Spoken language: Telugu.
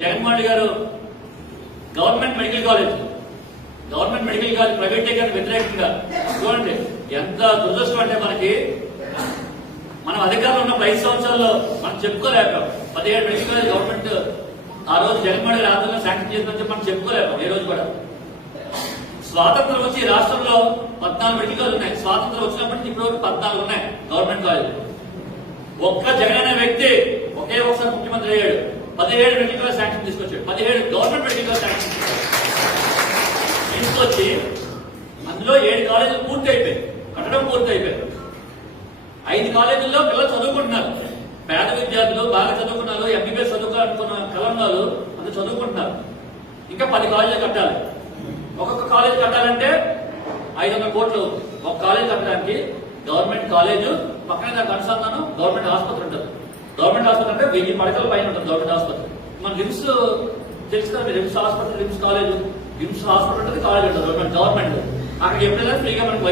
Jaganmohan Reddy garu government medical college government medical college private వ్యతిరేకంగా చూడండి ఎంత దురదృష్టం అంటే మనకి మనం అధికారంలో ఉన్న ఐదు సంవత్సరాల్లో మనం చెప్పుకోలేకపోయాం. పదిహేడు మెడికల్ కాలేజ్ గవర్నమెంట్ ఆ రోజు జగన్మోహన్ రెడ్డి ఆధ్వర్యంలో శాంక్షన్ చేసిందని మనం చెప్పుకోలేకపోయాం ఏ రోజు కూడా. స్వాతంత్రం వచ్చి రాష్ట్రంలో పద్నాలుగు మెడికల్ కాలేజ్ ఉన్నాయి. స్వాతంత్రం వచ్చినప్పటి నుంచి పద్నాలుగు ఉన్నాయి గవర్నమెంట్ కాలేజ్ ఒక్క జగన్ అనే వ్యక్తి పదిహేడు మెడికల్ శాంక్షన్ తీసుకొచ్చాడు. పదిహేడు గవర్నమెంట్ మెడికల్ కాలేజ్ శాంక్షన్ తీసుకొచ్చి అందులో ఏడు కాలేజీలు పూర్తి అయిపోయాయి కట్టడం పూర్తి అయిపోయాయి ఐదు కాలేజీల్లో పిల్లలు చదువుకుంటున్నారు. పేద విద్యార్థులు బాగా చదువుకున్నారు ఎంబీబీఎస్ చదువుకోవాలనుకున్న కలంగాలు అంత చదువుకుంటున్నారు. ఇంకా పది కాలేజీలు కట్టాలి. ఒక్కొక్క కాలేజ్ కట్టాలంటే ఐదు వందల కోట్లు ఒక కాలేజ్ కట్టడానికి గవర్నమెంట్ కాలేజ్ పక్కన దానికి అనుసంధానం గవర్నమెంట్ ఆసుపత్రి ఉంటుంది. గవర్నమెంట్ ఆసుపత్రి అంటే వెయ్యి పడకల పైన ఉంటుంది గవర్నమెంట్ ఆసుపత్రి. మన రిమ్స్ తెలుసు కదా మీరు రిమ్స్ ఆసుపత్రి రిమ్స్ కాలేజ్. రిమ్స్ హాస్పిటల్ ఉంటుంది కాలేజ్ ఉంటుంది గవర్నమెంట్ గవర్నమెంట్. అక్కడ ఎప్పుడైనా ఫ్రీగా మనకు